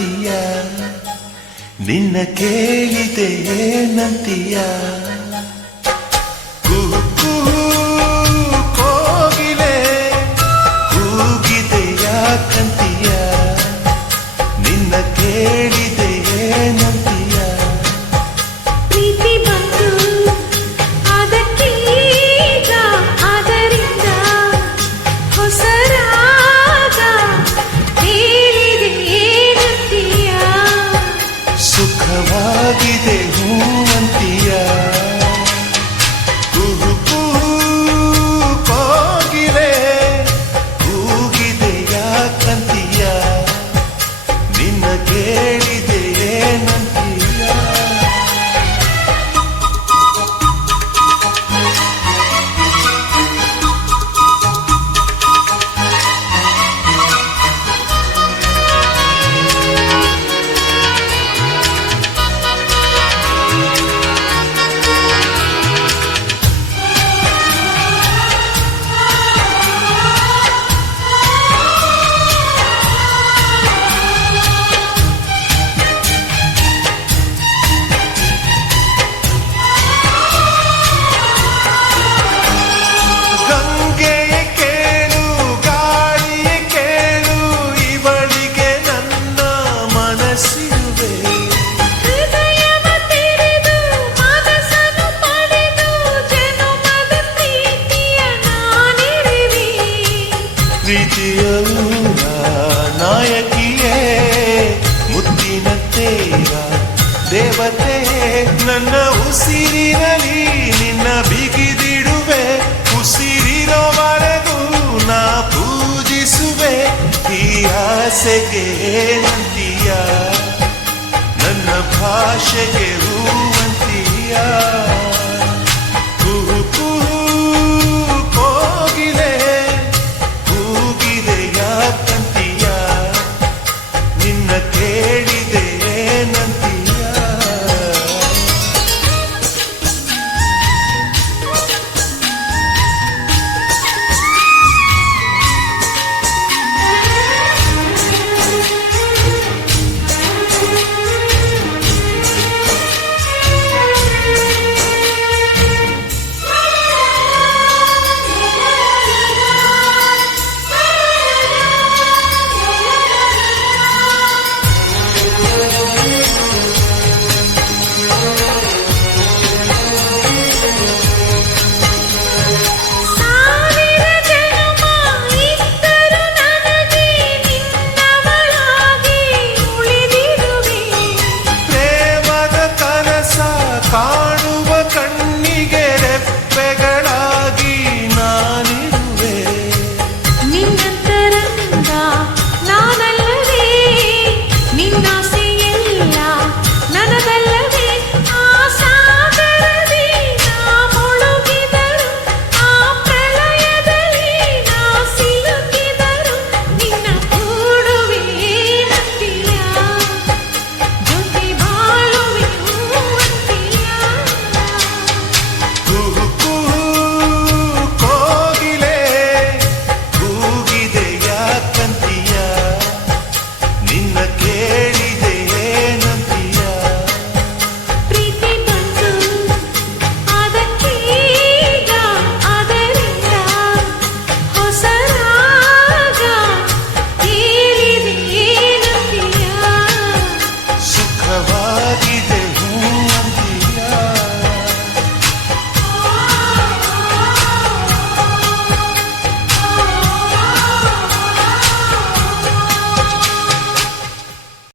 ಏನಂತೀಯ ನಿನ್ನ ಕೇಳಿದೆ ಏನಂತೀಯ ಕುಹು ಕುಹು ಕೋಗಿಲೆ ಕೂಗಿದೆ ಯಾಕಂತೀಯ ನಿನ್ನ ಕೇಳಿದೆ ಏನಂತೀಯ ಪ್ರೀತಿ ಬಂತು ಅದಕ್ಕೀಗ ಅದರಿಂದ ಹೊಸರಾಗ ಹೇಳಿದೆ ಏನಂತೀಯ ಸುಖವಾಗಿದೆ ಹೂವಂತೀಯ ಕುಹು ಕುಹು ಕೋಗಿಲೆ ಕೂಗಿದೆ ಯಾಕಂತೀಯ ನಿನ್ನ ಕೇಳಿದೆ ಏನಂತೀಯ ಗಂಗೆಯ ಕೇಳು ಗಾಳಿಯ ಕೇಳು ಇವಳಿಗೆ ನನ್ನ ಮನಸ್ಸಿರುವೆ ಹೃದಯವ ತೆರೆದು ಮನಸ್ಸನ್ನು ಪಡೆದು ಜನುಮದ ಪ್ರೀತಿಯ ನಾನಿರುವೆ ಪ್ರೀತಿಯಲ್ಲ ನಾಯಕಿಯೇ ಮುತ್ತಿನ ತೇರ ದೇವತೆ ನನ್ನ ಉಸಿರಿನಲ್ಲಿ ನಿನ್ನ ಬಿಗಿದಿಡುವೆ ಉಸಿರಿರೋವರೆಗೂ ನಾ ಪೂಜಿಸುವೆ ಈ ಆಸೆಗೆ ಏನಂತೀಯ ನನ್ನ ಭಾಷೆಗೆ ಹೂವಂತೀಯ